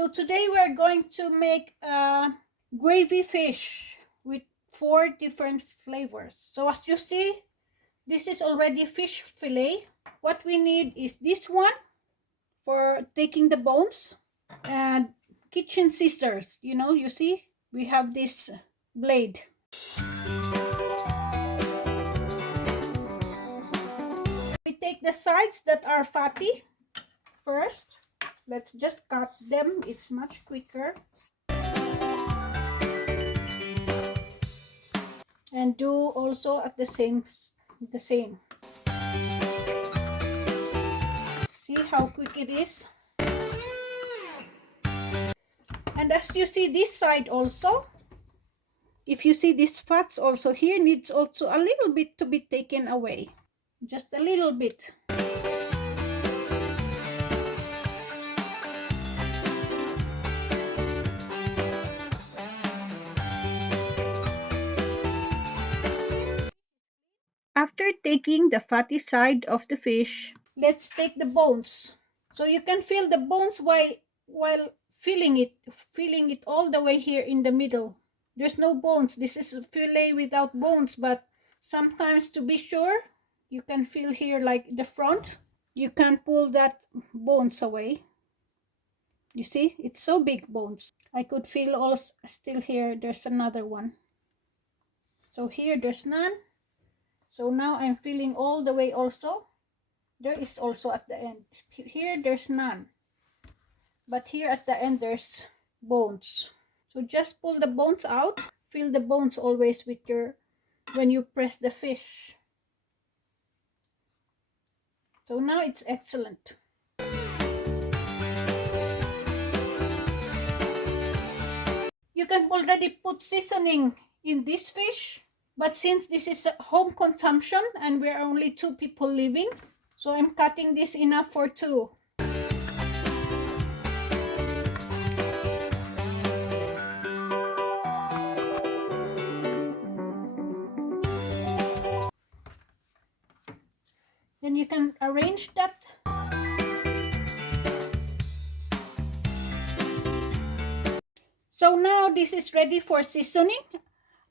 So today we're going to make a gravy fish with 4 different flavors. So as you see, this is already fish fillet. What we need is this one for taking the bones, and kitchen scissors. You see, we have this blade. We take the sides that are fatty first. Let's just cut them, it's much quicker. And do also at the same. See how quick it is? And as you see this side also, if you see these fats also here, needs also a little bit to be taken away. Just a little bit. After taking the fatty side of the fish, let's take the bones. So you can feel the bones while feeling it all the way here in the middle. There's no bones. This is a fillet without bones, but sometimes to be sure, you can feel here like the front. You can pull that bones away. You see, it's so big bones. I could feel also still here, there's another one. So here there's none. So now I'm feeling all the way also. There is also at the end. Here there's none. But here at the end there's bones. So just pull the bones out. Feel the bones always with when you press the fish. So now it's excellent. You can already put seasoning in this fish. But since this is a home consumption and we're only 2 people living, so I'm cutting this enough for 2. Then you can arrange that. So now this is ready for seasoning.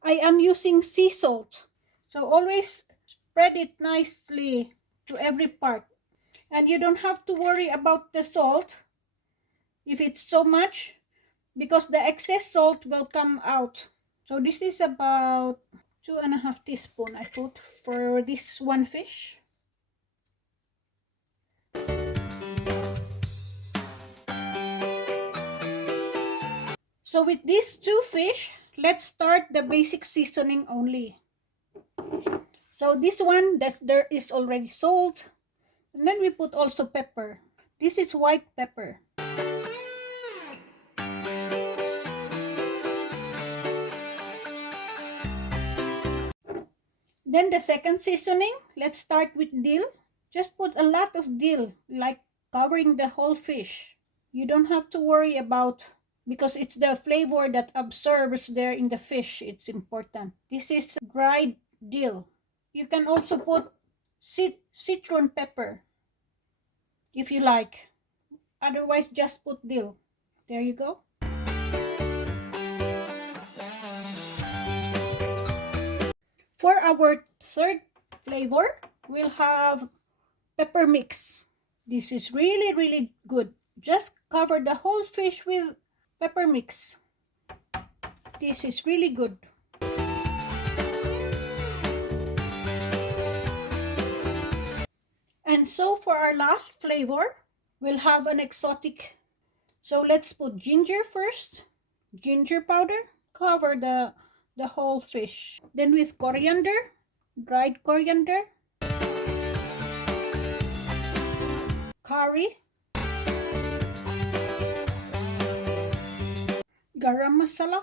I am using sea salt. So always spread it nicely to every part. And you don't have to worry about the salt if it's so much, because the excess salt will come out. So this is about 2.5 teaspoons I put for this one fish. So with these 2 fish, let's start the basic seasoning only. So this one, there is already salt. And then we put also pepper. This is white pepper. Then the second seasoning, let's start with dill. Just put a lot of dill, like covering the whole fish. You don't have to worry about, because it's the flavor that absorbs there in the fish. It's important. This is dried dill. You can also put citron pepper if you like. Otherwise, just put dill. There you go. For our third flavor, we'll have pepper mix. This is really, really good. Just cover the whole fish with pepper mix. This is really good. And so for our last flavor, we'll have an exotic. So let's put ginger first. Ginger powder. Cover the whole fish. Then with coriander, dried coriander, curry, garam masala.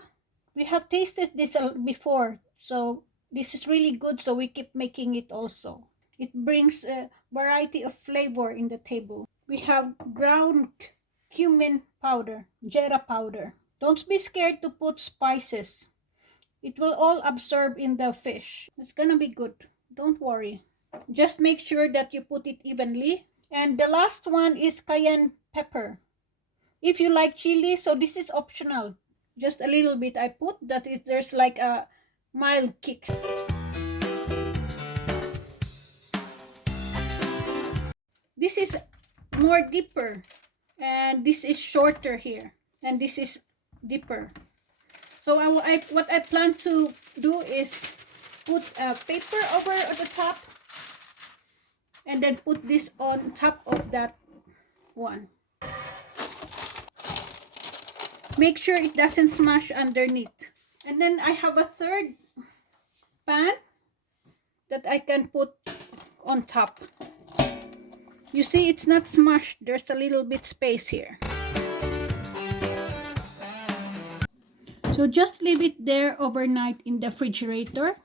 We have tasted this before, so this is really good, so we keep making it also. It brings a variety of flavor in the table. We have ground cumin powder, jeera powder. Don't be scared to put spices. It will all absorb in the fish. It's gonna be good. Don't worry. Just make sure that you put it evenly. And the last one is cayenne pepper. if you like chili, so this is optional. Just a little bit I put, that is, there's like a mild kick. This is more deeper, and this is shorter here, and this is deeper. So what I plan to do is put a paper over at the top, and then put this on top of that one. Make sure it doesn't smash underneath. And then I have a third pan that I can put on top. You see, it's not smashed. There's a little bit space here. So just leave it there overnight in the refrigerator.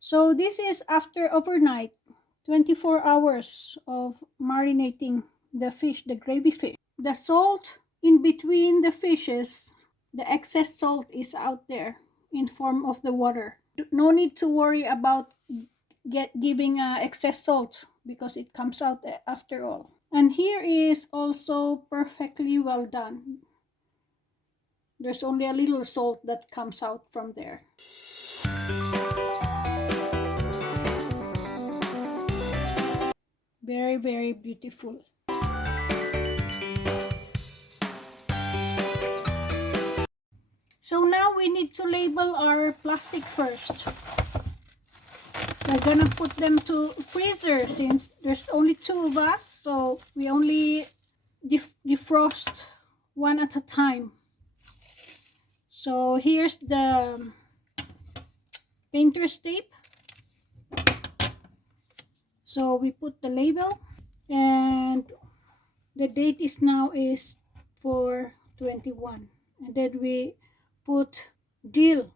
So this is after overnight, 24 hours of marinating the fish, the gravy fish. The salt in between the fishes, the excess salt is out there in form of the water. No need to worry about giving excess salt, because it comes out after all. And here is also perfectly well done. There's only a little salt that comes out from there. Very, very beautiful. So now we need to label our plastic first. We're gonna put them to freezer since there's only 2 of us, so we only defrost one at a time. So here's the painter's tape. So we put the label, and the date is now is 4/21, and then we put dill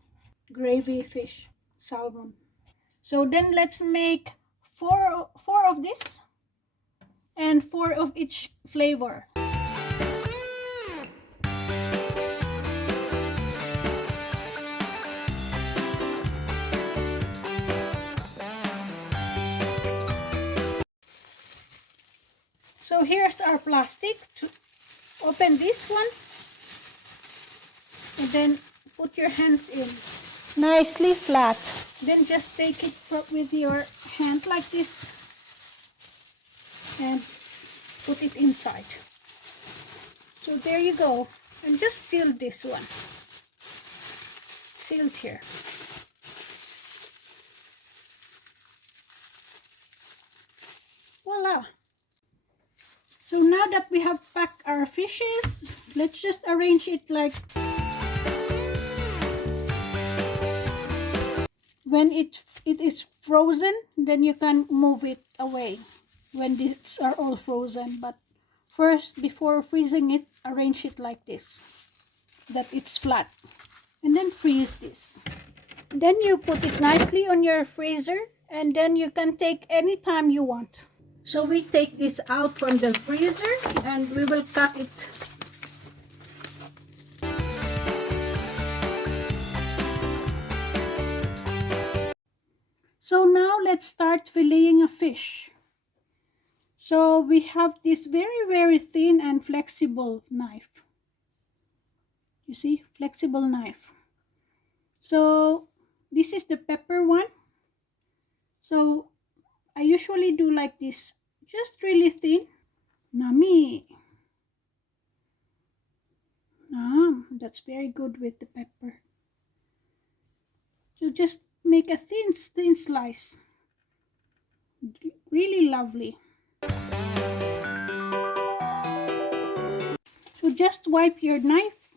gravy fish salmon. So then let's make four of this, and 4 of each flavor. So here's our plastic. To open this one, and then put your hands in. Nicely flat. Then just take it with your hand like this and put it inside. So there you go. And just seal this one. Sealed here. Voila. So now that we have packed our fishes, let's just arrange it like when it is frozen, then you can move it away when these are all frozen. But first, before freezing it, arrange it like this, that it's flat. And then freeze this. Then you put it nicely on your freezer, and then you can take any time you want. So we take this out from the freezer and we will cut it. So now let's start filleting a fish. So we have this very, very thin and flexible knife. You see, flexible knife. So this is the pepper one. So I usually do like this, just really thin. Nami. That's very good with the pepper. So just make a thin slice. Really lovely. So just wipe your knife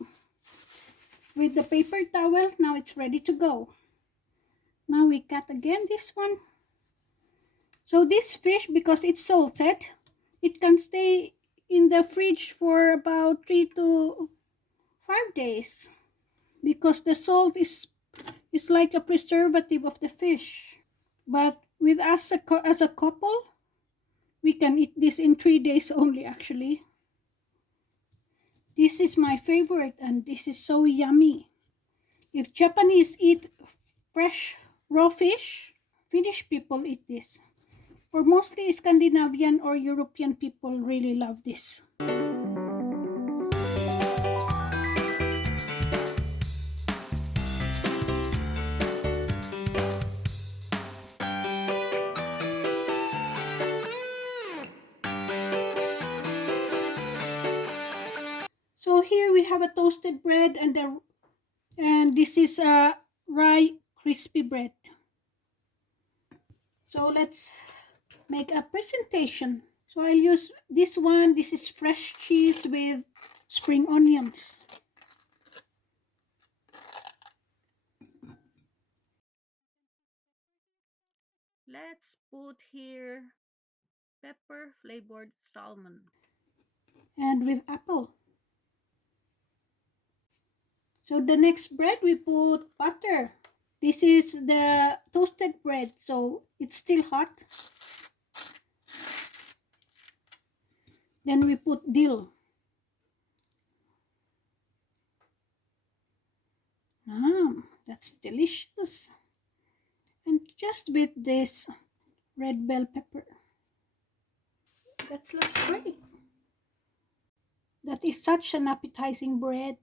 with the paper towel. Now it's ready to go. Now we cut again this one. So this fish, because it's salted, it can stay in the fridge for about 3 to 5 days, because the salt is like a preservative of the fish. But with us as a couple, we can eat this in 3 days only actually. This is my favorite, and this is so yummy. If Japanese eat fresh raw fish Finnish people eat this. Or mostly Scandinavian or European people really love this. So here we have a toasted bread and this is a rye crispy bread. So let's make a presentation. So I'll use this one. This is fresh cheese with spring onions. Let's put here pepper flavored salmon. And with apple. So the next bread we put butter. This is the toasted bread, so it's still hot. Then we put dill. That's delicious. And just with this red bell pepper. That looks great. That is such an appetizing bread.